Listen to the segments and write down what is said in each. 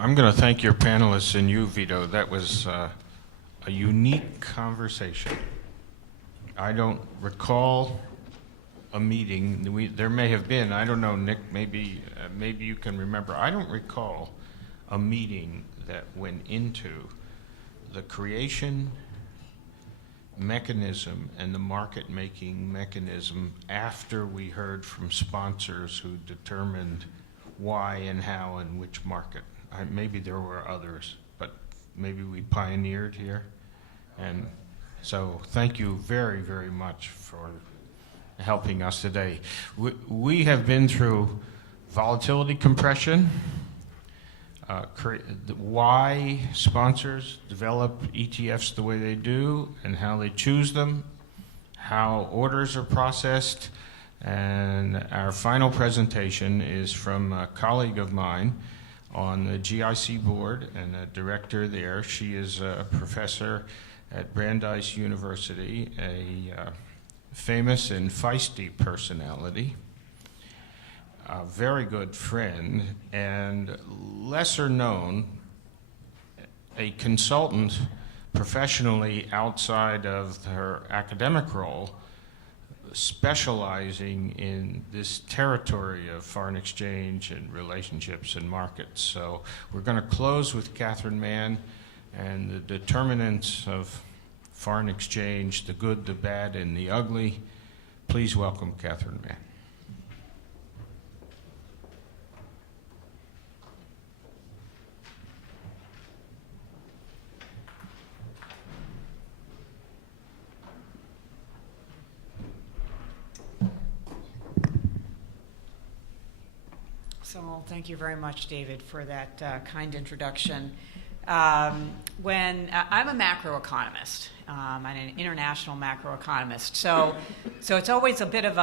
I'm going to thank your panelists and you, Vito. That was a unique conversation. I don't recall a meeting. There may have been. I don't know, Nick. Maybe you can remember. I don't recall a meeting that went into the creation mechanism and the market-making mechanism after we heard from sponsors who determined why and how and which market. Maybe there were others, but maybe we pioneered here. And so thank you very, very much for helping us today. We have been through volatility compression, why sponsors develop ETFs the way they do and how they choose them, how orders are processed, and our final presentation is from a colleague of mine on the GIC board and a director there. She is a professor at Brandeis University, a famous and feisty personality, a very good friend, and lesser known, a consultant professionally outside of her academic role, specializing in this territory of foreign exchange and relationships and markets. So we're going to close with Catherine Mann and the determinants of foreign exchange, the good, the bad, and the ugly. Please welcome Catherine Mann. So thank you very much, David, for that kind introduction. When I'm a macroeconomist, I'm an international macroeconomist, so it's always a bit of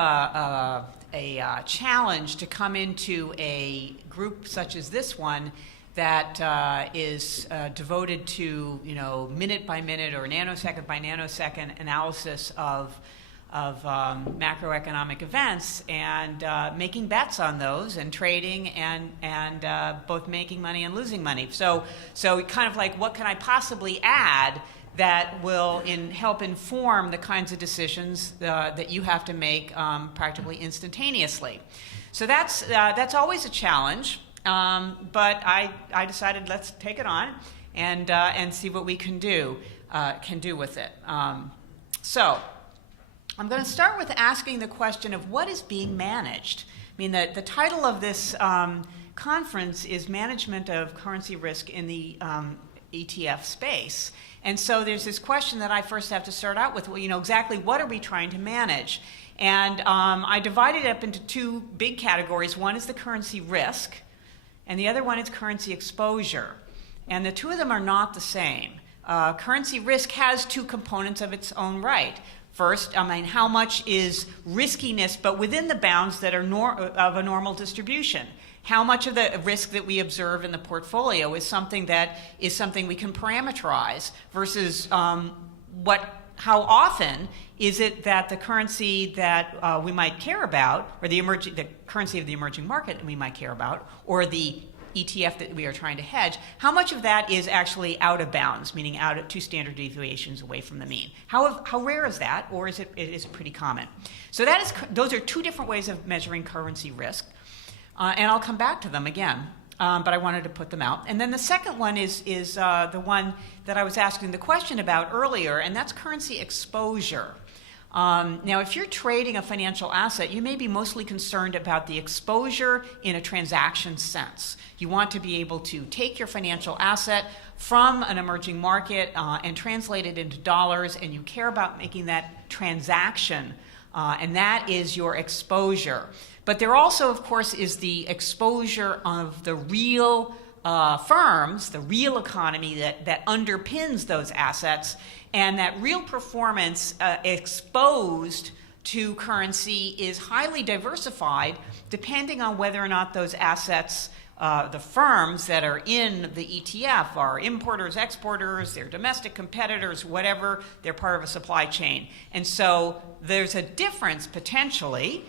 a challenge to come into a group such as this one that is devoted to minute by minute or nanosecond by nanosecond analysis of macroeconomic events and making bets on those and trading and both making money and losing money. So kind of like, what can I possibly add that will help inform the kinds of decisions that you have to make practically instantaneously? So that's always a challenge, but I decided let's take it on and see what we can do with it. So I'm going to start with asking the question of what is being managed. I mean, the title of this conference is Management of Currency Risk in the ETF Space. And so there's this question that I first have to start out with, well, exactly what are we trying to manage? And I divided it up into two big categories. One is the currency risk, and the other one is currency exposure. And the two of them are not the same. Currency risk has two components of its own right. First, how much is riskiness, but within the bounds that are of a normal distribution? How much of the risk that we observe in the portfolio is something we can parameterize versus how often is it that the currency that we might care about, or the currency of the emerging market that we might care about, or the ETF that we are trying to hedge, how much of that is actually out of bounds, meaning out at 2 standard deviations away from the mean? How rare is that, or is it pretty common? So those are two different ways of measuring currency risk, and I'll come back to them again, but I wanted to put them out. And then the second one is the one that I was asking the question about earlier, and that's currency exposure. Now, if you're trading a financial asset, you may be mostly concerned about the exposure in a transaction sense. You want to be able to take your financial asset from an emerging market and translate it into dollars, and you care about making that transaction, and that is your exposure. But there also, of course, is the exposure of the real firms, the real economy that underpins those assets, and that real performance exposed to currency is highly diversified depending on whether or not those assets, the firms that are in the ETF are importers, exporters, they're domestic competitors, whatever, they're part of a supply chain. And so there's a difference potentially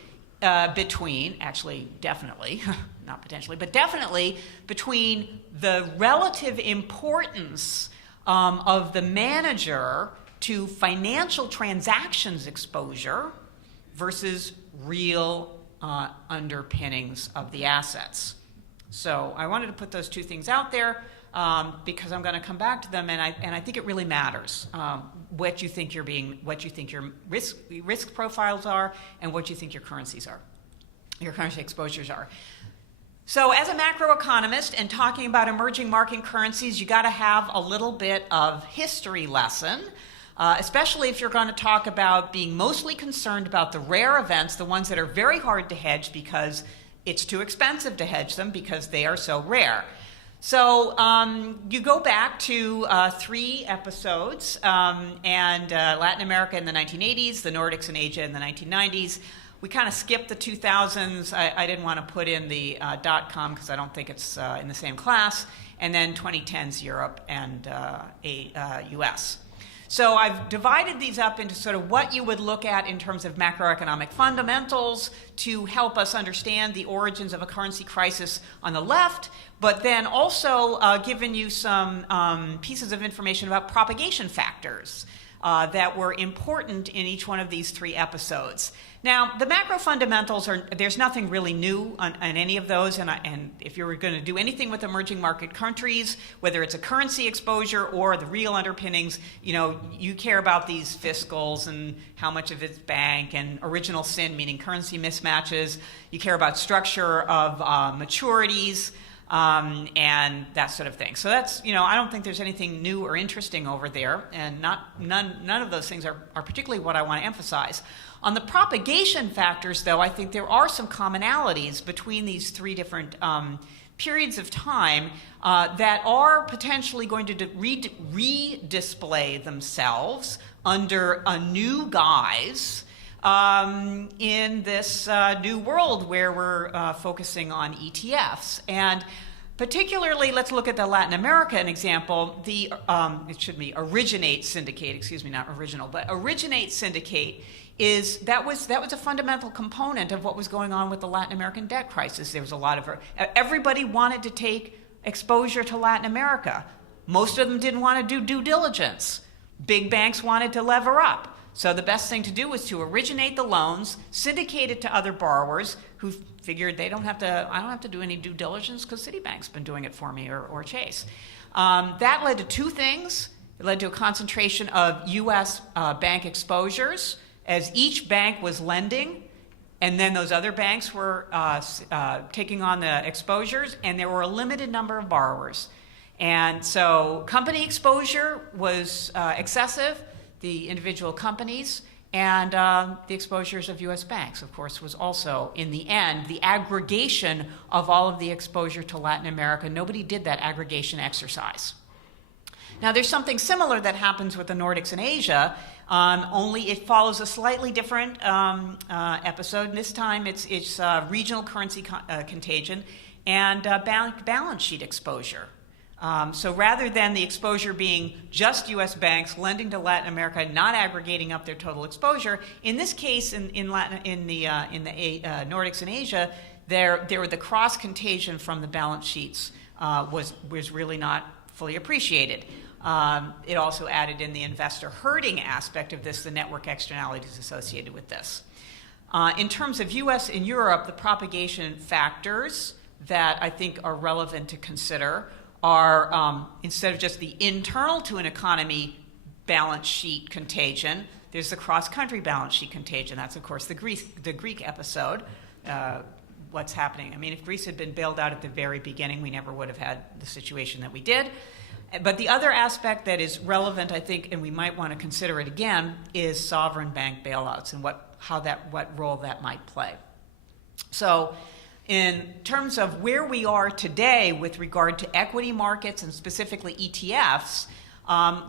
between, actually definitely, not potentially, but definitely between the relative importance of the manager to financial transactions exposure versus real underpinnings of the assets. So I wanted to put those two things out there because I'm going to come back to them, and I think it really matters what you think your risk profiles are, and what you think your currencies are, your currency exposures are. So as a macroeconomist and talking about emerging market currencies, you got to have a little bit of history lesson. Especially if you're going to talk about being mostly concerned about the rare events, the ones that are very hard to hedge because it's too expensive to hedge them because they are so rare. So you go back to 3 episodes, and Latin America in the 1980s, the Nordics and Asia in the 1990s. We kind of skipped the 2000s. I didn't want to put in the .com because I don't think it's in the same class. And then 2010s Europe and US. So I've divided these up into sort of what you would look at in terms of macroeconomic fundamentals to help us understand the origins of a currency crisis on the left, but then also given you some pieces of information about propagation factors that were important in each one of these 3 episodes. Now, the macro fundamentals there's nothing really new on any of those, and if you're going to do anything with emerging market countries, whether it's a currency exposure or the real underpinnings, you care about these fiscals and how much of it's bank and original sin, meaning currency mismatches. You care about structure of maturities, and that sort of thing. So that's, I don't think there's anything new or interesting over there, and none of those things are particularly what I want to emphasize. On the propagation factors, though, I think there are some commonalities between these 3 different periods of time that are potentially going to re-display themselves under a new guise in this new world where we're focusing on ETFs. And particularly, let's look at the Latin American example. It should be Originate Syndicate, not original, but Originate Syndicate that was a fundamental component of what was going on with the Latin American debt crisis. There was a lot of everybody wanted to take exposure to Latin America. Most of them didn't want to do due diligence. Big banks wanted to lever up. So the best thing to do was to originate the loans, syndicate it to other borrowers who figured I don't have to do any due diligence because Citibank's been doing it for me, or Chase. That led to 2 things. It led to a concentration of U.S. Bank exposures as each bank was lending, and then those other banks were taking on the exposures, and there were a limited number of borrowers. And so company exposure was excessive, the individual companies, and the exposures of U.S. banks, of course, was also, in the end, the aggregation of all of the exposure to Latin America. Nobody did that aggregation exercise. Now, there's something similar that happens with the Nordics and Asia, only it follows a slightly different episode. This time, it's regional currency contagion and balance sheet exposure. So rather than the exposure being just U.S. banks lending to Latin America, not aggregating up their total exposure, in this case, in the Nordics and Asia, there were the cross contagion from the balance sheets was really not fully appreciated. It also added in the investor herding aspect of this, the network externalities associated with this. In terms of U.S. and Europe, the propagation factors that I think are relevant to consider are, instead of just the internal to an economy balance sheet contagion, there's the cross-country balance sheet contagion. That's, of course, the Greek episode. What's happening? I mean, if Greece had been bailed out at the very beginning, we never would have had the situation that we did. But the other aspect that is relevant, I think, and we might want to consider it again, is sovereign bank bailouts and what role that might play. So in terms of where we are today with regard to equity markets and specifically ETFs,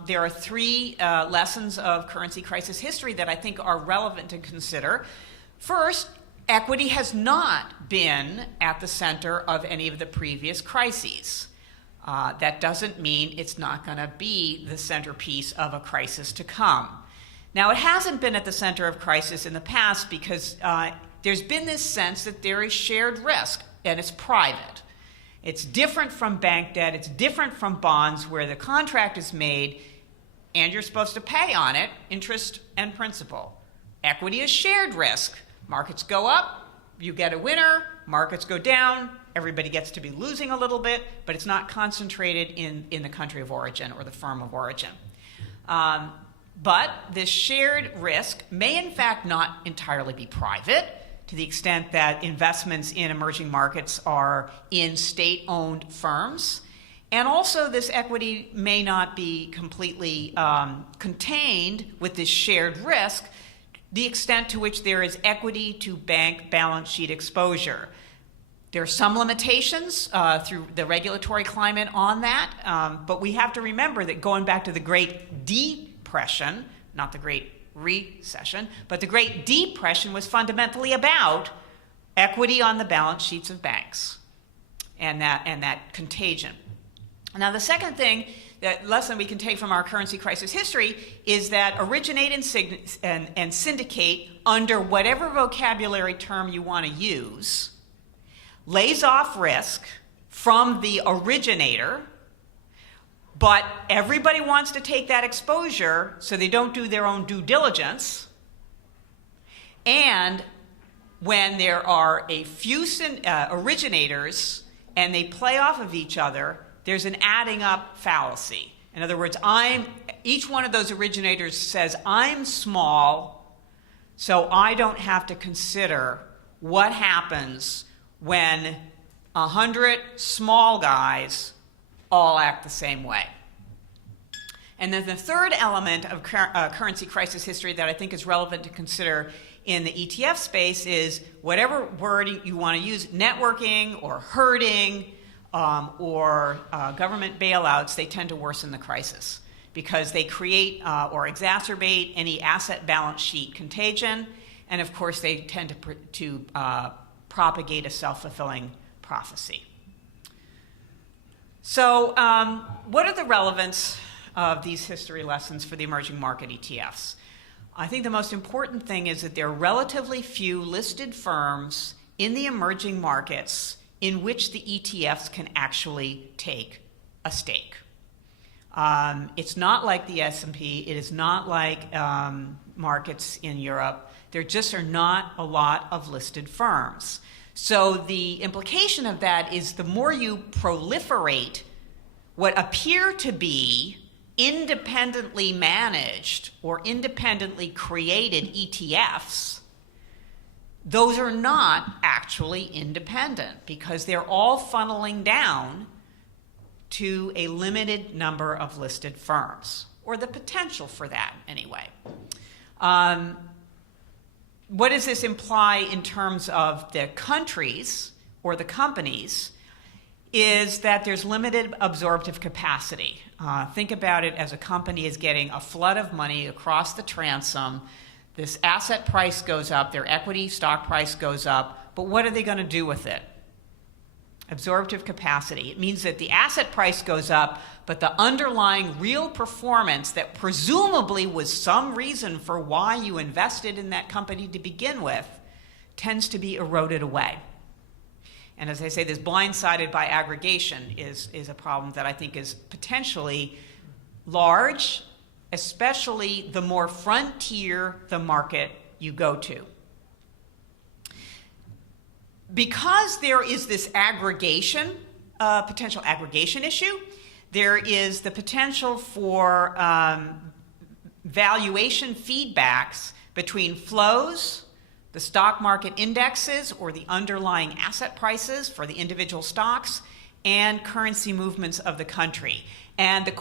there are 3 lessons of currency crisis history that I think are relevant to consider. First, equity has not been at the center of any of the previous crises. That doesn't mean it's not going to be the centerpiece of a crisis to come. Now, it hasn't been at the center of crisis in the past because there's been this sense that there is shared risk. and it's private. It's different from bank debt. It's different from bonds where the contract is made and you're supposed to pay on it interest and principal. Equity is shared risk. Markets go up, you get a winner. Markets go down, everybody gets to be losing a little bit, but it's not concentrated in the country of origin or the firm of origin. But this shared risk may in fact not entirely be private, to the extent that investments in emerging markets are in state-owned firms. And also this equity may not be completely contained with this shared risk, the extent to which there is equity to bank balance sheet exposure. There are some limitations through the regulatory climate on that, but we have to remember that going back to the Great Depression, not the Great Recession, but the Great Depression was fundamentally about equity on the balance sheets of banks and that contagion. Now, the second lesson we can take from our currency crisis history is that originate and syndicate, under whatever vocabulary term you want to use, lays off risk from the originator, but everybody wants to take that exposure, so they don't do their own due diligence. And when there are a few originators and they play off of each other, there's an adding up fallacy. In other words, each one of those originators says, I'm small, so I don't have to consider what happens when 100 small guys all act the same way. And then the third element of currency crisis history that I think is relevant to consider in the ETF space is whatever word you want to use, networking or herding or government bailouts, they tend to worsen the crisis because they create or exacerbate any asset balance sheet contagion. And of course, they tend to propagate a self-fulfilling prophecy. So what are the relevance of these history lessons for the emerging market ETFs? I think the most important thing is that there are relatively few listed firms in the emerging markets in which the ETFs can actually take a stake. It's not like the S&P. It is not like markets in Europe. There just are not a lot of listed firms. So the implication of that is the more you proliferate what appear to be independently managed or independently created ETFs, those are not actually independent because they're all funneling down to a limited number of listed firms, or the potential for that anyway. What does this imply in terms of the countries or the companies? Is that there's limited absorptive capacity. Think about it as a company is getting a flood of money across the transom. This asset price goes up, their equity stock price goes up, but what are they going to do with it? Absorptive capacity. It means that the asset price goes up, but the underlying real performance that presumably was some reason for why you invested in that company to begin with tends to be eroded away. And as I say, this blindsided by aggregation is a problem that I think is potentially large, especially the more frontier the market you go to. Because there is this aggregation, potential aggregation issue, there is the potential for valuation feedbacks between flows, the stock market indexes or the underlying asset prices for the individual stocks, and currency movements of the country. And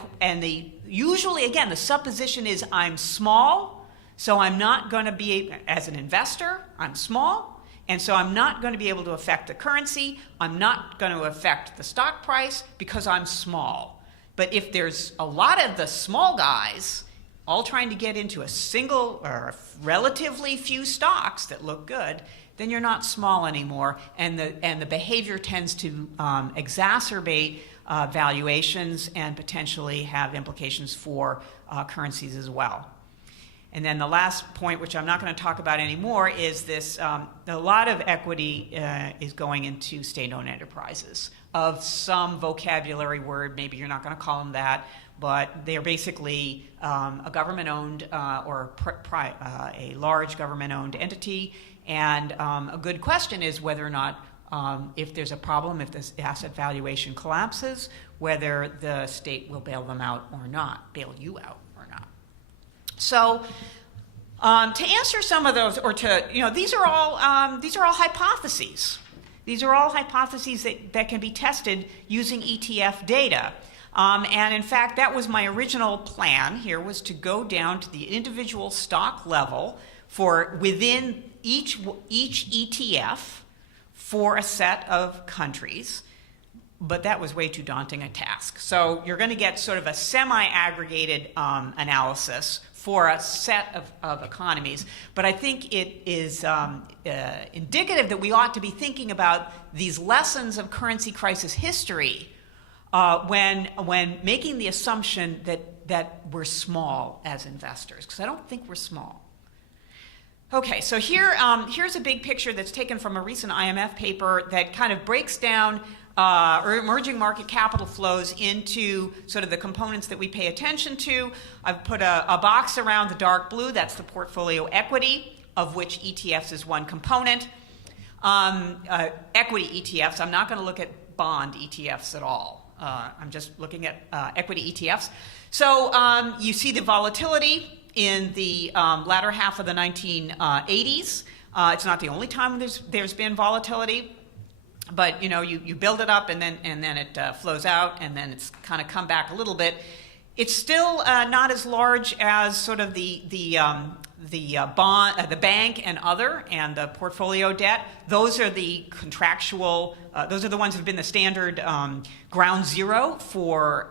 usually, again, the supposition is I'm small, so I'm not going to be, as an investor, I'm small, and so I'm not going to be able to affect the currency. I'm not going to affect the stock price because I'm small. But if there's a lot of the small guys all trying to get into a single or relatively few stocks that look good, then you're not small anymore, and the behavior tends to exacerbate valuations and potentially have implications for currencies as well. And then the last point, which I'm not going to talk about anymore, is this, a lot of equity is going into state-owned enterprises of some vocabulary word. Maybe you're not going to call them that, but they're basically a government-owned or a large government-owned entity. And a good question is whether or not, if there's a problem, if this asset valuation collapses, whether the state will bail them out or not, bail you out or not. So to answer some of those, or to, these are all hypotheses. These are all hypotheses that can be tested using ETF data. And in fact, that was my original plan here, was to go down to the individual stock level for within each ETF for a set of countries. But that was way too daunting a task. So you're going to get sort of a semi-aggregated analysis for a set of economies. But I think it is indicative that we ought to be thinking about these lessons of currency crisis history when making the assumption that we're small as investors, because I don't think we're small. Okay, so here's a big picture that's taken from a recent IMF paper that kind of breaks down emerging market capital flows into sort of the components that we pay attention to. I've put a box around the dark blue. That's the portfolio equity, of which ETFs is one component. Equity ETFs, I'm not going to look at bond ETFs at all. I'm just looking at equity ETFs. So you see the volatility in the latter half of the 1980s. It's not the only time there's been volatility. But you build it up and then it flows out, and then it's kind of come back a little bit. It's still not as large as sort of the bond, the bank and other, and the portfolio debt. Those are the contractual. Those are the ones who've been the standard ground zero for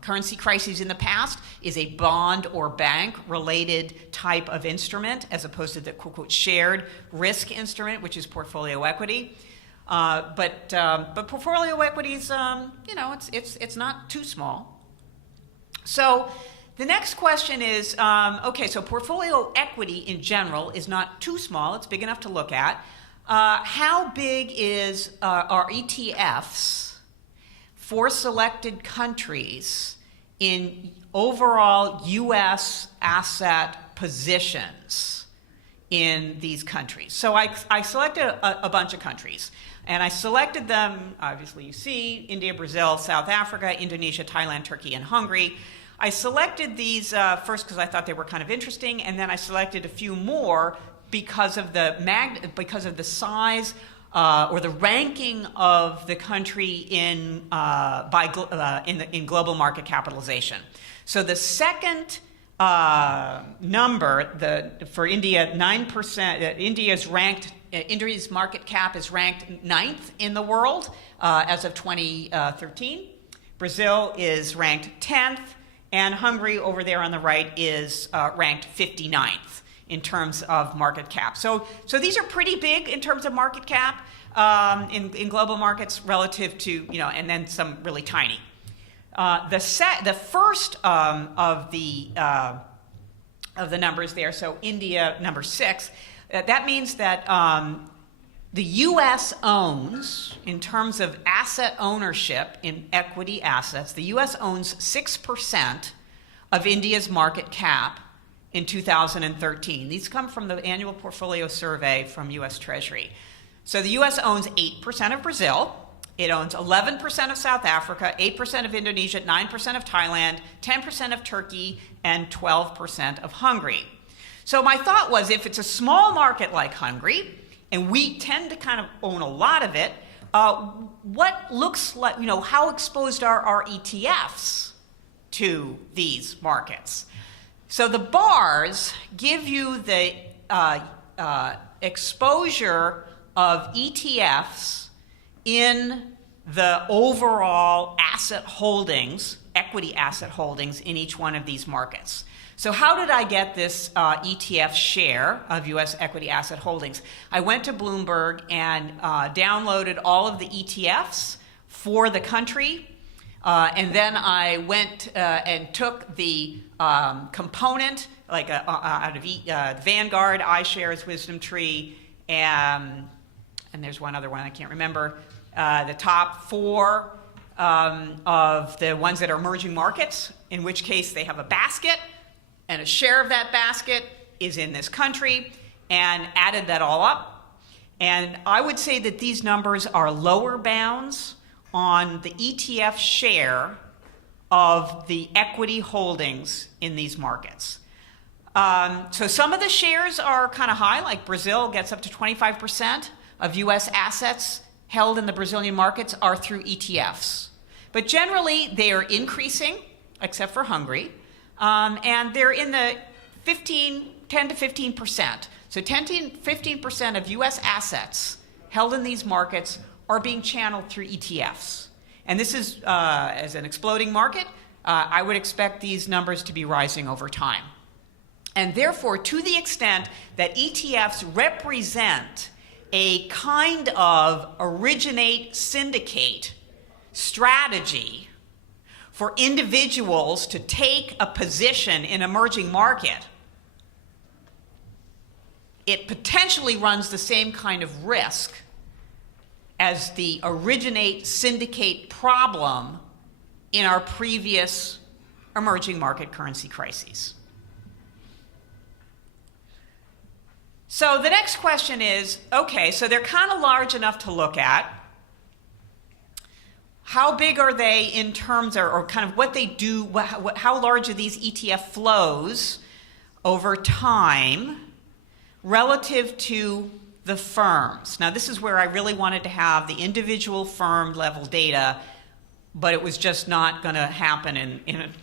currency crises in the past. Is a bond or bank related type of instrument, as opposed to the quote shared risk instrument, which is portfolio equity. But portfolio equities, it's not too small. So the next question is, okay, so portfolio equity in general is not too small. It's big enough to look at. How big are ETFs for selected countries in overall U.S. asset positions in these countries? So I selected a bunch of countries. And I selected them, obviously you see, India, Brazil, South Africa, Indonesia, Thailand, Turkey, and Hungary. I selected these first because I thought they were kind of interesting, and then I selected a few more because of the size or the ranking of the country in global market capitalization. So the second number, for India, 9%. India's ranked. India's market cap is ranked 9th in the world as of 2013. Brazil is ranked 10th, and Hungary over there on the right is ranked 59th in terms of market cap. So these are pretty big in terms of market cap in global markets relative to, and then some really tiny. The first of the numbers there, so India number 6. That means that the U.S. owns, in terms of asset ownership in equity assets, the U.S. owns 6% of India's market cap in 2013. These come from the annual portfolio survey from U.S. Treasury. So the U.S. owns 8% of Brazil. It owns 11% of South Africa, 8% of Indonesia, 9% of Thailand, 10% of Turkey, and 12% of Hungary. So my thought was, if it's a small market like Hungary, and we tend to kind of own a lot of it, what looks like, how exposed are our ETFs to these markets? So the bars give you the exposure of ETFs in the overall asset holdings, equity asset holdings in each one of these markets. So how did I get this ETF share of U.S. equity asset holdings? I went to Bloomberg and downloaded all of the ETFs for the country And then I went and took the component, like out of Vanguard, iShares, WisdomTree, and there's one other one I can't remember, the top 4 of the ones that are emerging markets, in which case they have a basket, and a share of that basket is in this country, and added that all up. And I would say that these numbers are lower bounds on the ETF share of the equity holdings in these markets. So some of the shares are kind of high, like Brazil gets up to 25% of US assets held in the Brazilian markets are through ETFs. But generally, they are increasing, except for Hungary, and they're in the 10 to 15%. So 10 to 15% of US assets held in these markets are being channeled through ETFs. And this is, as an exploding market, I would expect these numbers to be rising over time. And therefore, to the extent that ETFs represent a kind of originate syndicate strategy for individuals to take a position in emerging market, it potentially runs the same kind of risk as the originate syndicate problem in our previous emerging market currency crises. So the next question is, okay, so they're kind of large enough to look at. How big are they in terms of, or kind of what they do, how large are these ETF flows over time relative to the firms? Now, this is where I really wanted to have the individual firm level data, but it was just not going to happen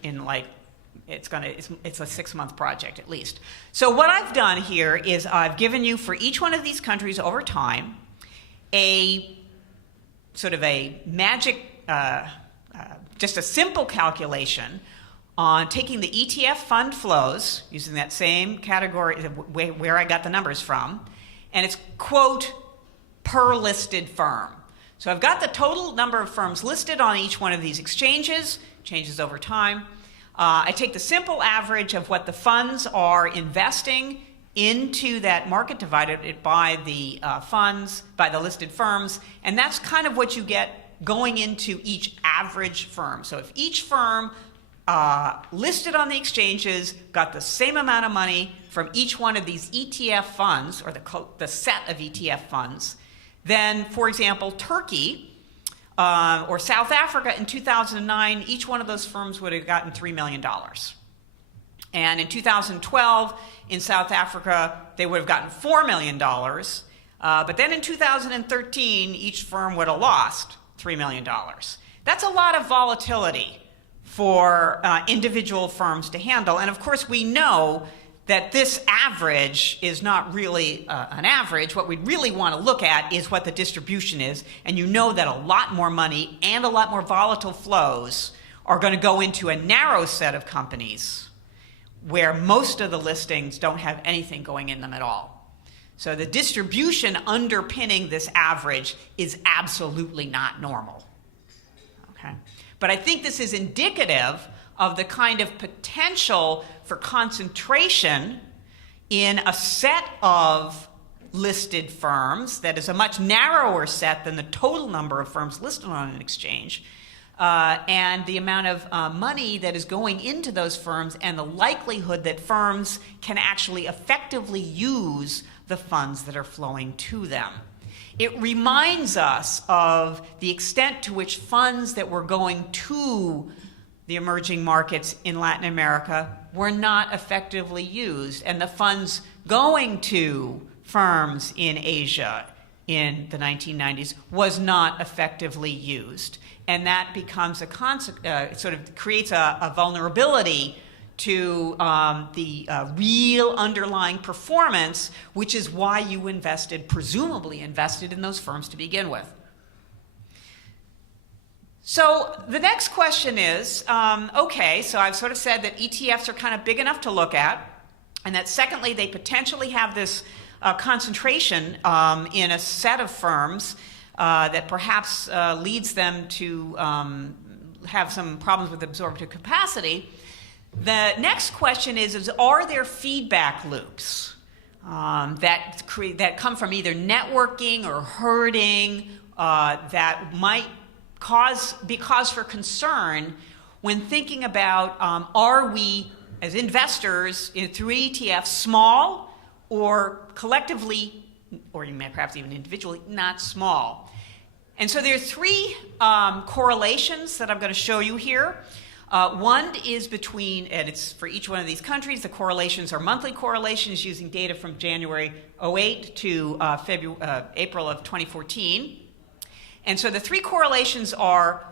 in like, it's a 6-month project at least. So what I've done here is I've given you for each one of these countries over time a sort of a magic, just a simple calculation on taking the ETF fund flows, using that same category where I got the numbers from, and it's quote per listed firm. So I've got the total number of firms listed on each one of these exchanges, changes over time. I take the simple average of what the funds are investing into that market, divided it by the funds, by the listed firms, and that's kind of what you get going into each average firm. So if each firm listed on the exchanges got the same amount of money from each one of these ETF funds, or the set of ETF funds, then, for example, Turkey or South Africa in 2009, each one of those firms would have gotten $3 million. And in 2012, in South Africa, they would have gotten $4 million. But then in 2013, each firm would have lost $3 million. That's a lot of volatility for individual firms to handle. And of course, we know that this average is not really an average. What we really want to look at is what the distribution is. And you know that a lot more money and a lot more volatile flows are going to go into a narrow set of companies where most of the listings don't have anything going in them at all. So the distribution underpinning this average is absolutely not normal. Okay? But I think this is indicative of the kind of potential for concentration in a set of listed firms that is a much narrower set than the total number of firms listed on an exchange, and the amount of money that is going into those firms and the likelihood that firms can actually effectively use the funds that are flowing to them. It reminds us of the extent to which funds that were going to the emerging markets in Latin America were not effectively used, and the funds going to firms in Asia in the 1990s was not effectively used. And that becomes sort of creates a vulnerability to the real underlying performance, which is why you presumably invested in those firms to begin with. So the next question is, okay, so I've sort of said that ETFs are kind of big enough to look at, and that secondly, they potentially have this concentration in a set of firms that perhaps leads them to have some problems with absorptive capacity. The next question is are there feedback loops that come from either networking or herding that might be cause for concern when thinking about are we, as investors through ETFs, small or collectively, or perhaps even individually, not small. And so there are three correlations that I'm going to show you here. One is between, and it's for each one of these countries, the correlations are monthly correlations using data from January 08 to April of 2014. And so the three correlations are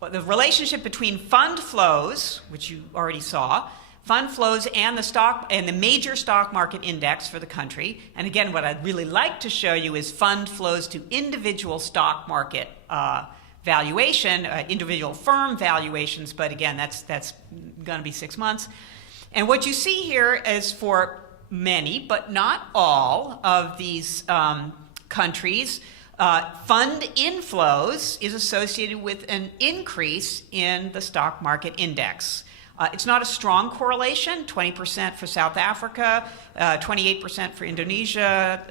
the relationship between fund flows, which you already saw, fund flows and the major stock market index for the country. And again, what I'd really like to show you is fund flows to individual stock market valuation, individual firm valuations, but again, that's going to be 6 months. And what you see here is for many, but not all, of these countries, fund inflows is associated with an increase in the stock market index. It's not a strong correlation, 20% for South Africa, 28% for Indonesia,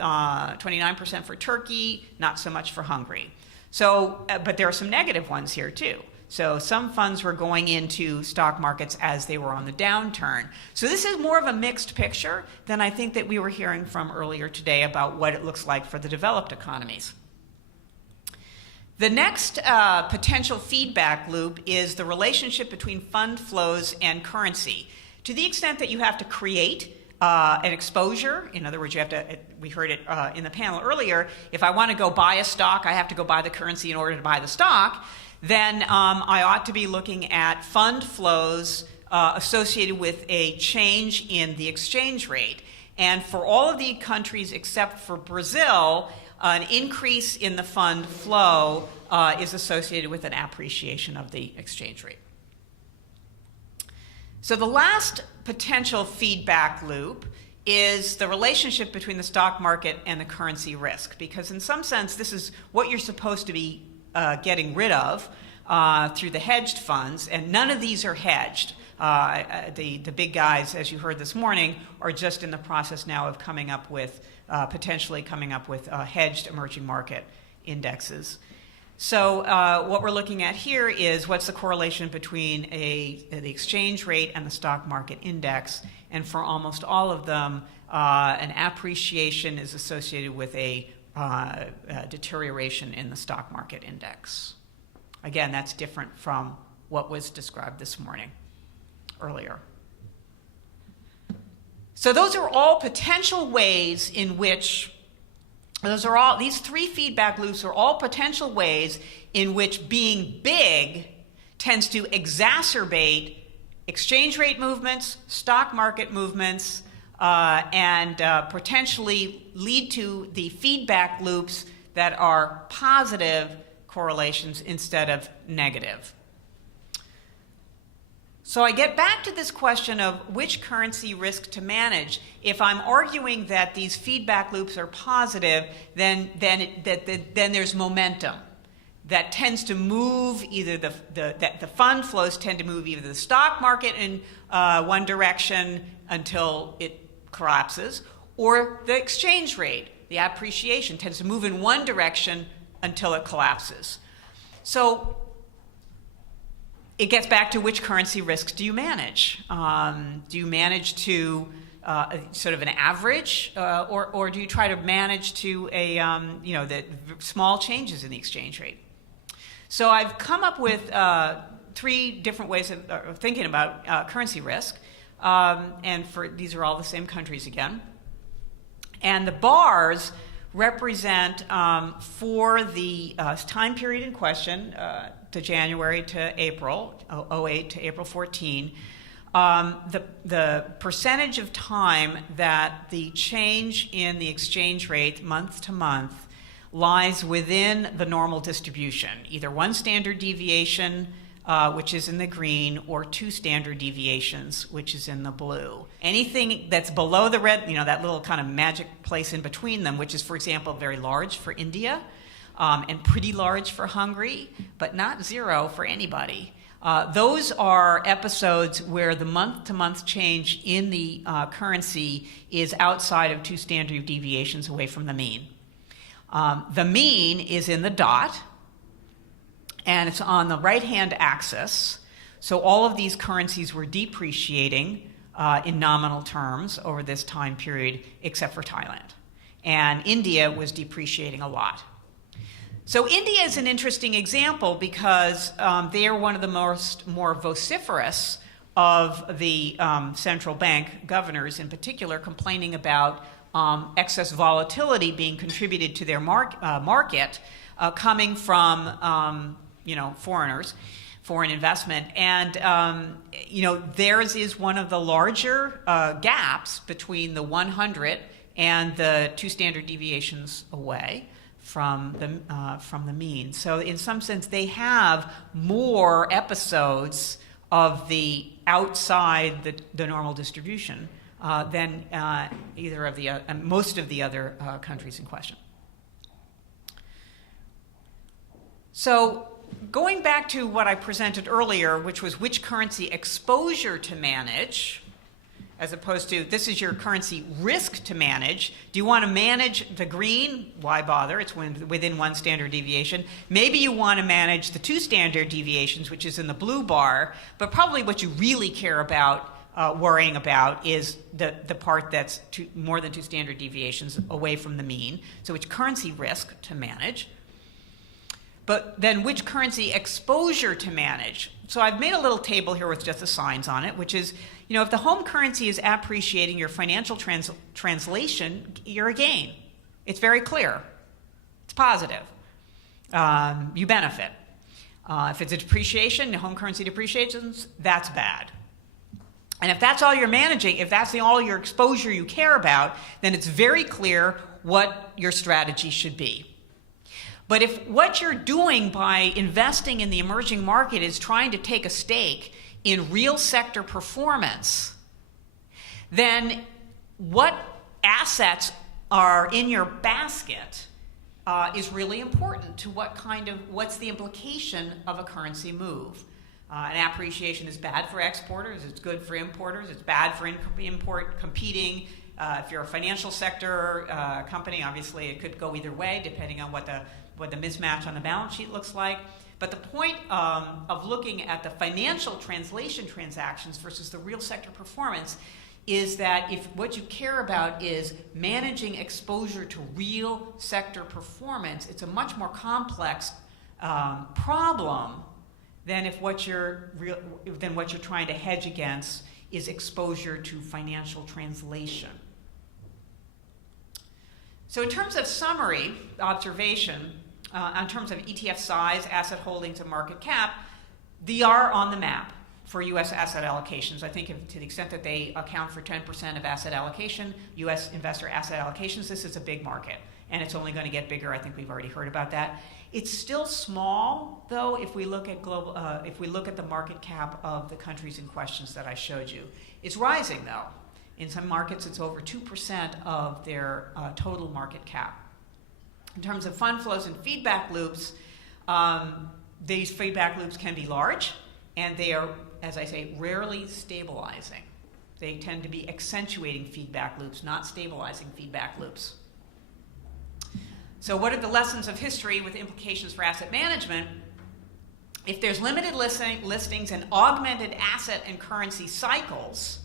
29% for Turkey, not so much for Hungary. So, but there are some negative ones here too. So some funds were going into stock markets as they were on the downturn. So this is more of a mixed picture than I think that we were hearing from earlier today about what it looks like for the developed economies. The next potential feedback loop is the relationship between fund flows and currency. To the extent that you have to create an exposure, in other words, you have to, we heard it in the panel earlier, if I want to go buy a stock, I have to go buy the currency in order to buy the stock, then I ought to be looking at fund flows associated with a change in the exchange rate. And for all of the countries except for Brazil, an increase in the fund flow is associated with an appreciation of the exchange rate. So the last potential feedback loop is the relationship between the stock market and the currency risk, because in some sense this is what you're supposed to be getting rid of through the hedged funds, and none of these are hedged. The big guys, as you heard this morning, are just in the process now of coming up with, potentially coming up with hedged emerging market indexes. So what we're looking at here is what's the correlation between the exchange rate and the stock market index, and for almost all of them, an appreciation is associated with a deterioration in the stock market index. Again, that's different from what was described this morning, earlier. So those are all potential ways in which, these three feedback loops are all potential ways in which being big tends to exacerbate exchange rate movements, stock market movements, and potentially lead to the feedback loops that are positive correlations instead of negative. So I get back to this question of which currency risk to manage. If I'm arguing that these feedback loops are positive, then there's momentum that tends to move either the fund flows tend to move either the stock market in one direction until it collapses, or the exchange rate, the appreciation, tends to move in one direction until it collapses. So it gets back to which currency risks do you manage? Do you manage to sort of an average, or do you try to manage to a the small changes in the exchange rate? So I've come up with three different ways of thinking about currency risk, and these are all the same countries again. And the bars represent for the time period in question, to January to April, 08 to April 14, the percentage of time that the change in the exchange rate month to month lies within the normal distribution, either one standard deviation, which is in the green, or two standard deviations, which is in the blue. Anything that's below the red, that little kind of magic place in between them, which is, for example, very large for India, and pretty large for Hungary, but not zero for anybody, Those are episodes where the month-to-month change in the currency is outside of 2 standard deviations away from the mean. The mean is in the dot, and it's on the right-hand axis. So all of these currencies were depreciating in nominal terms over this time period, except for Thailand. And India was depreciating a lot. So India is an interesting example because they are one of the more vociferous of the central bank governors, in particular, complaining about excess volatility being contributed to their market coming from foreigners, foreign investment. And theirs is one of the larger gaps between the 100 and the 2 standard deviations away from the mean. So in some sense, they have more episodes of the outside the normal distribution than either of the most of the other countries in question. So going back to what I presented earlier, which was which currency exposure to manage, as opposed to this is your currency risk to manage. Do you want to manage the green? Why bother? It's within 1 standard deviation. Maybe you want to manage the 2 standard deviations, which is in the blue bar, but probably what you really care about worrying about is the part that's more than 2 standard deviations away from the mean. So which currency risk to manage. But then which currency exposure to manage? So I've made a little table here with just the signs on it, which is, if the home currency is appreciating your financial translation, you're a gain. It's very clear. It's positive. You benefit. If it's a depreciation, home currency depreciations, that's bad. And if that's all you're managing, if that's all your exposure you care about, then it's very clear what your strategy should be. But if what you're doing by investing in the emerging market is trying to take a stake in real sector performance, then what assets are in your basket is really important to what's the implication of a currency move. An appreciation is bad for exporters, it's good for importers, it's bad for import competing. If you're a financial sector company, obviously it could go either way depending on what the mismatch on the balance sheet looks like. But the point of looking at the financial translation transactions versus the real sector performance is that if what you care about is managing exposure to real sector performance, it's a much more complex problem than what you're trying to hedge against is exposure to financial translation. So in terms of summary observation, in terms of ETF size, asset holdings, and market cap, they are on the map for U.S. asset allocations. I think to the extent that they account for 10% of asset allocation, U.S. investor asset allocations, this is a big market. And it's only going to get bigger. I think we've already heard about that. It's still small, though, if we look at the market cap of the countries in questions that I showed you. It's rising, though. In some markets, it's over 2% of their total market cap. In terms of fund flows and feedback loops, these feedback loops can be large, and they are, as I say, rarely stabilizing. They tend to be accentuating feedback loops, not stabilizing feedback loops. So what are the lessons of history with implications for asset management? If there's limited listings and augmented asset and currency cycles,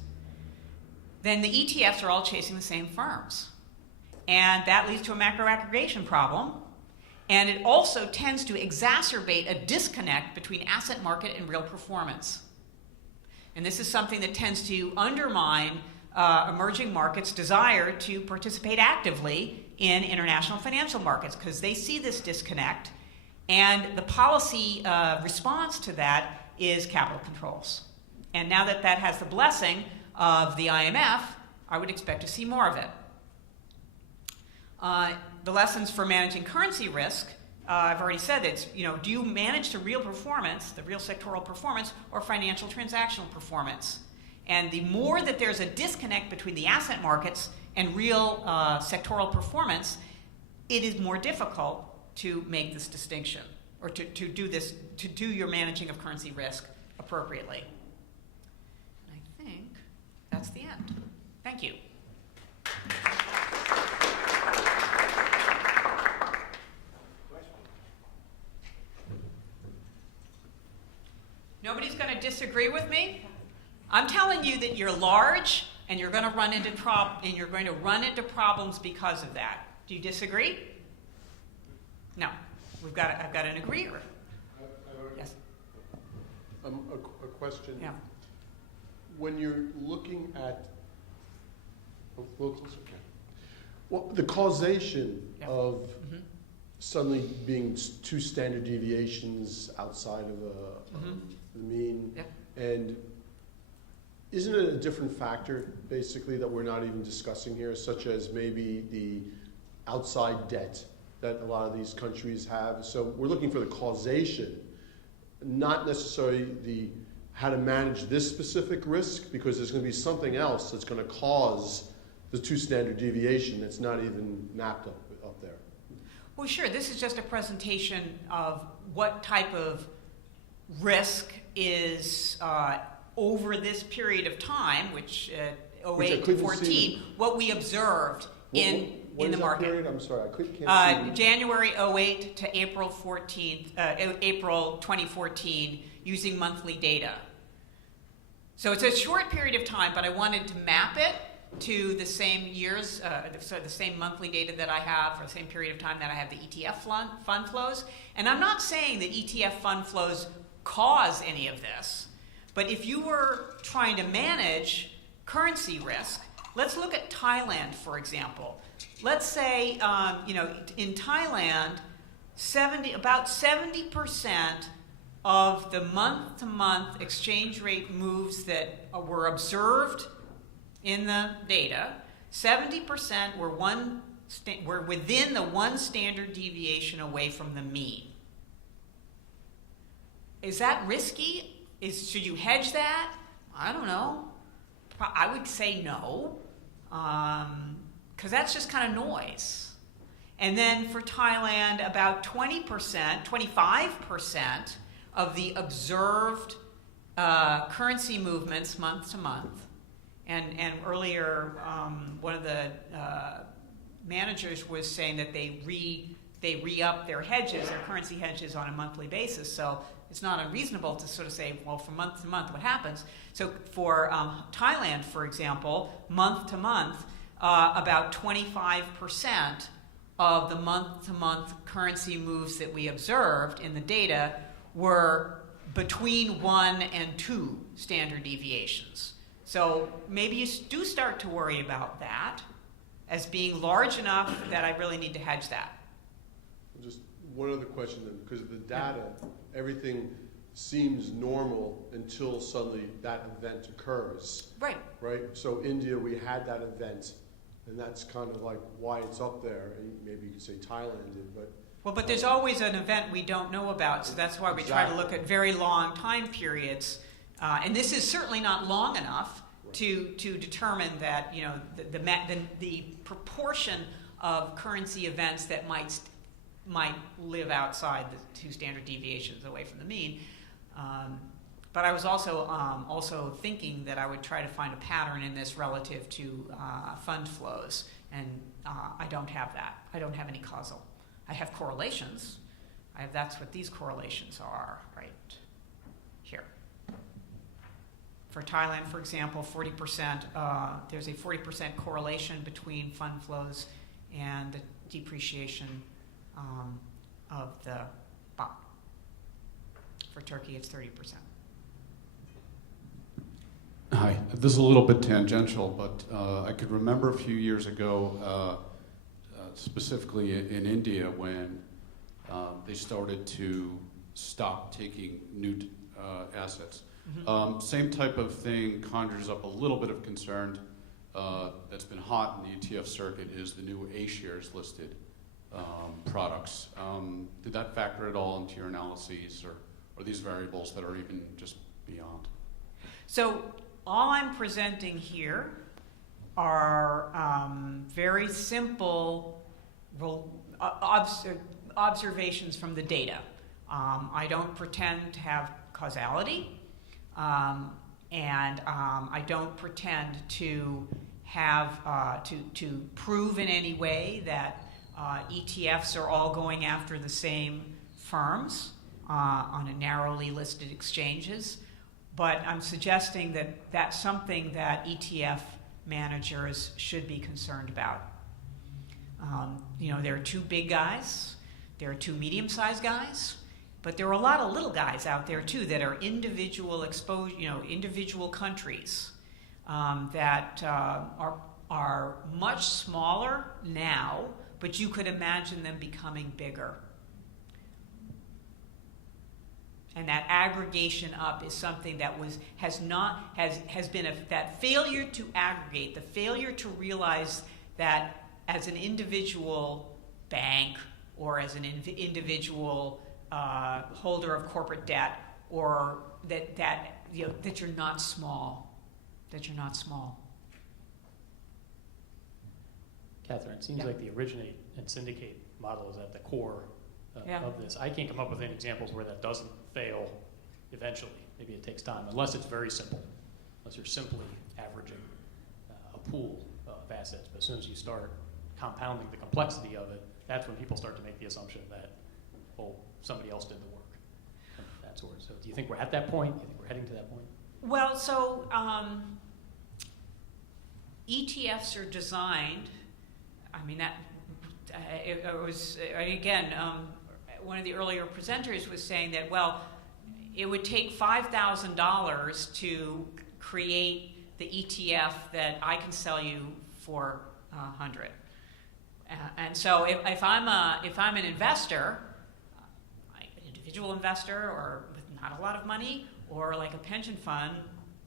then the ETFs are all chasing the same firms. And that leads to a macro aggregation problem. And it also tends to exacerbate a disconnect between asset market and real performance. And this is something that tends to undermine emerging markets' desire to participate actively in international financial markets because they see this disconnect, and the policy response to that is capital controls. And now that that has the blessing of the IMF, I would expect to see more of it. The lessons for managing currency risk, I've already said it's, do you manage the real performance, the real sectoral performance, or financial transactional performance? And the more that there's a disconnect between the asset markets and real sectoral performance, it is more difficult to make this distinction or to do your managing of currency risk appropriately. And I think that's the end. Thank you. Nobody's going to disagree with me? I'm telling you that you're large and you're going to run into problems because of that. Do you disagree? No. I've got an agreeer. Yes. A question. Yeah. When you're looking at, well, the causation Yeah. of suddenly being two standard deviations outside of the mean, Yeah. and isn't it a different factor, basically, that we're not even discussing here, such as maybe the outside debt that a lot of these countries have? So we're looking for the causation, not necessarily how to manage this specific risk, because there's going to be something else that's going to cause the two standard deviation that's not even mapped up there. Well, sure. This is just a presentation of what type of risk is over this period of time, which 08 to 14, what we observed in the market. Period? I'm sorry, I can't see. January 08 to April 2014, using monthly data. So it's a short period of time, but I wanted to map it to the same so the same monthly data that I have for the same period of time that I have the ETF fund flows. And I'm not saying that ETF fund flows cause any of this, but if you were trying to manage currency risk, let's look at Thailand, for example. Let's say, in Thailand, about 70% of the month-to-month exchange rate moves that were observed in the data, 70% were within the one standard deviation away from the mean. Is that risky? Should you hedge that? I don't know. I would say no, because that's just kind of noise. And then for Thailand, about 20%, 25% of the observed currency movements month to month. And earlier, one of the managers was saying that they re-up their hedges, their currency hedges, on a monthly basis. So it's not unreasonable to sort of say, well, from month to month, what happens? So for Thailand, for example, month to month, about 25% of the month-to-month currency moves that we observed in the data were between 1 and 2 standard deviations. So maybe you do start to worry about that as being large enough that I really need to hedge that. Just one other question then, because of the data, everything seems normal until suddenly that event occurs. Right. Right? So India, we had that event, and that's kind of like why it's up there. And maybe you could say Thailand did, but... Well, but there's always an event we don't know about, so that's why we try to look at very long time periods. And this is certainly not long enough to determine that, the proportion of currency events that might live outside the 2 standard deviations away from the mean. But I was also thinking that I would try to find a pattern in this relative to fund flows, and I don't have that. I don't have any causal. I have correlations. That's what these correlations are right here. For Thailand, for example, 40%. There's a 40% correlation between fund flows and the depreciation of the baht. For Turkey, it's 30%. Hi, this is a little bit tangential, but I could remember a few years ago, specifically in India, when they started to stop taking new assets. Mm-hmm. Same type of thing conjures up a little bit of concern that's been hot in the ETF circuit is the new A-shares listed products. Did that factor at all into your analyses, or are these variables that are even just beyond? So all I'm presenting here are very simple observations from the data. I don't pretend to have causality. I don't pretend to have to prove in any way that ETFs are all going after the same firms on a narrowly listed exchanges, but I'm suggesting that that's something that ETF managers should be concerned about. There are two big guys, there are two medium-sized guys, but there are a lot of little guys out there too that are individual individual countries that are much smaller now, but you could imagine them becoming bigger. And that aggregation up is something that has been that failure to aggregate, the failure to realize that as an individual bank or as an individual holder of corporate debt, or that you're not small, Catherine, it seems Yeah. like the originate and syndicate model is at the core Yeah. of this. I can't come up with any examples where that doesn't fail eventually. Maybe it takes time, unless it's very simple, unless you're simply averaging a pool of assets. But as soon as you start compounding the complexity of it, that's when people start to make the assumption that, somebody else did the work. And that sort. So do you think we're at that point? Do you think we're heading to that point? Well, so ETFs are designed. I mean, it was again. One of the earlier presenters was saying that, it would take $5,000 to create the ETF that I can sell you for $100. And so if I'm an investor, an individual investor, or with not a lot of money, or like a pension fund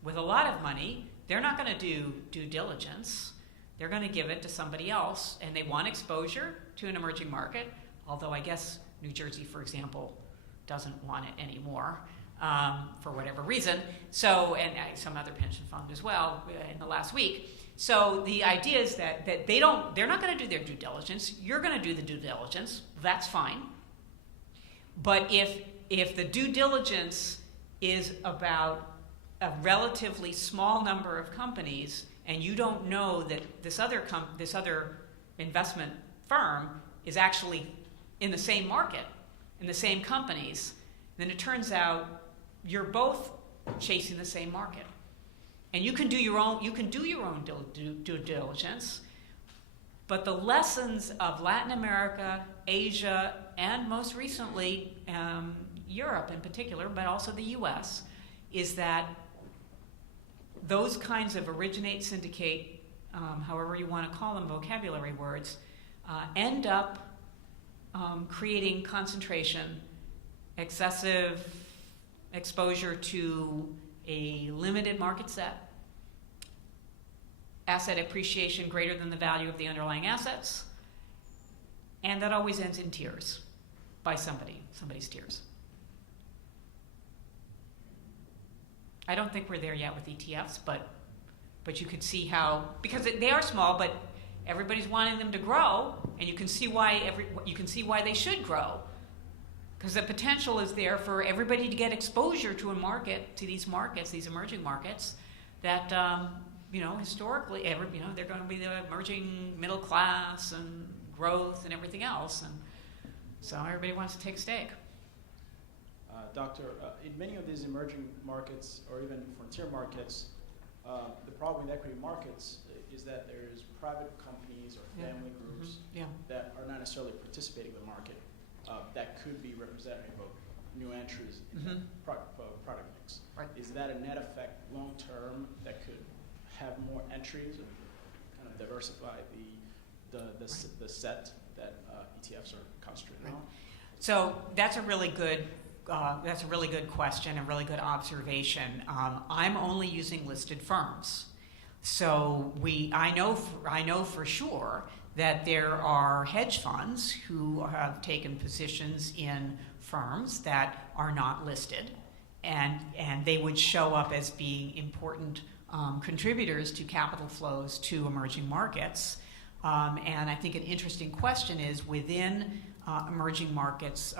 with a lot of money, they're not going to do due diligence. They're going to give it to somebody else, and they want exposure to an emerging market, although I guess New Jersey, for example, doesn't want it anymore for whatever reason. So, and some other pension fund as well in the last week. So the idea is that they're not going to do their due diligence. You're going to do the due diligence. That's fine. But if the due diligence is about a relatively small number of companies, and you don't know that this other investment firm is actually in the same market, in the same companies, then it turns out you're both chasing the same market. And you can do your own due diligence, but the lessons of Latin America, Asia, and most recently Europe in particular, but also the US, is that those kinds of originate, syndicate, however you want to call them, vocabulary words, end up creating concentration, excessive exposure to a limited market set, asset appreciation greater than the value of the underlying assets, and that always ends in tears by somebody's tears. I don't think we're there yet with ETFs, but you could see how, because they are small, but everybody's wanting them to grow, and you can see why they should grow, because the potential is there for everybody to get exposure to a market, to these markets, these emerging markets, that historically, they're going to be the emerging middle class and growth and everything else, and so everybody wants to take a stake. Doctor, in many of these emerging markets or even frontier markets, the problem with equity markets is that there's private companies or family groups that are not necessarily participating in the market that could be representative of new entries in the product mix. Right. Is that a net effect long term that could have more entries and kind of diversify the set that ETFs are concentrated on? So that's a really good question, a really good observation. I'm only using listed firms, so I know for sure that there are hedge funds who have taken positions in firms that are not listed, and they would show up as being important contributors to capital flows to emerging markets. And I think an interesting question is, within emerging markets,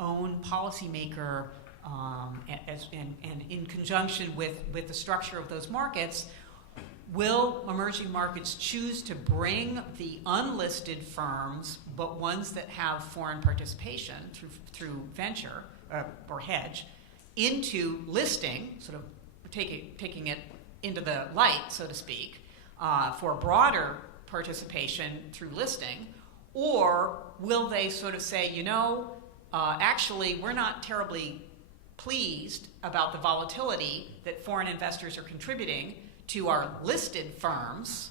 own policymaker and in conjunction with the structure of those markets, will emerging markets choose to bring the unlisted firms, but ones that have foreign participation through venture or hedge, into listing, sort of taking it into the light, so to speak, for broader participation through listing? Or will they sort of say, actually, we're not terribly pleased about the volatility that foreign investors are contributing to our listed firms,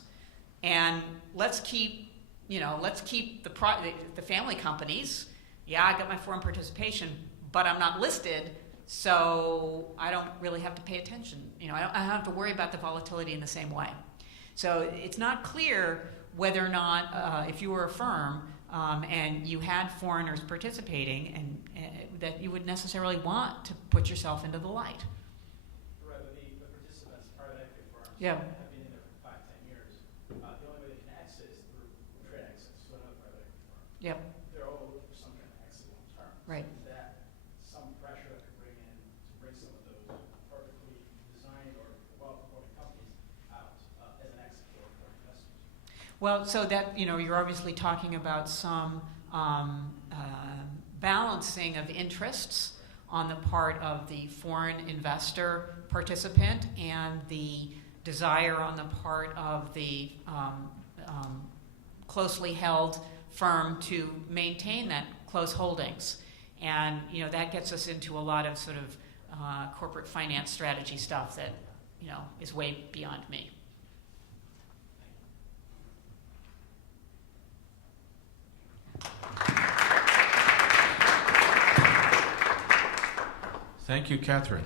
and let's keep the family companies. Yeah, I got my foreign participation, but I'm not listed, so I don't really have to pay attention. I don't have to worry about the volatility in the same way. So it's not clear whether or not, if you were a firm and you had foreigners participating, and that you would necessarily want to put yourself into the light. Right, but the participants, private equity firms, Yeah. have been in there for 5-10 years. The only way they can exit is through trade exits to another private equity firm. Yep. They're all looking for some kind of exit long term. Right. Is that some pressure that could bring some of those perfectly designed or well-performing companies out as an exit for investors? Well, so that, you're obviously talking about some balancing of interests on the part of the foreign investor participant and the desire on the part of the closely held firm to maintain that close holdings. And, that gets us into a lot of sort of corporate finance strategy stuff that, is way beyond me. Thank you, Catherine.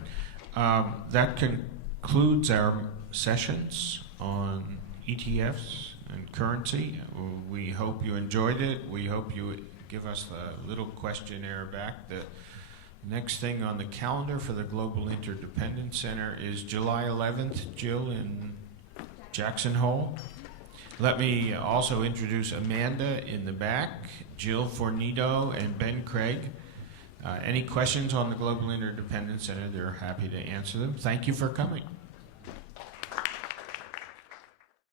That concludes our sessions on ETFs and currency. We hope you enjoyed it. We hope you give us a little questionnaire back. The next thing on the calendar for the Global Interdependence Center is July 11th, Jill, in Jackson Hole. Let me also introduce Amanda in the back, Jill Fornito, and Ben Craig. Any questions on the Global Interdependence Center, they're happy to answer them. Thank you for coming.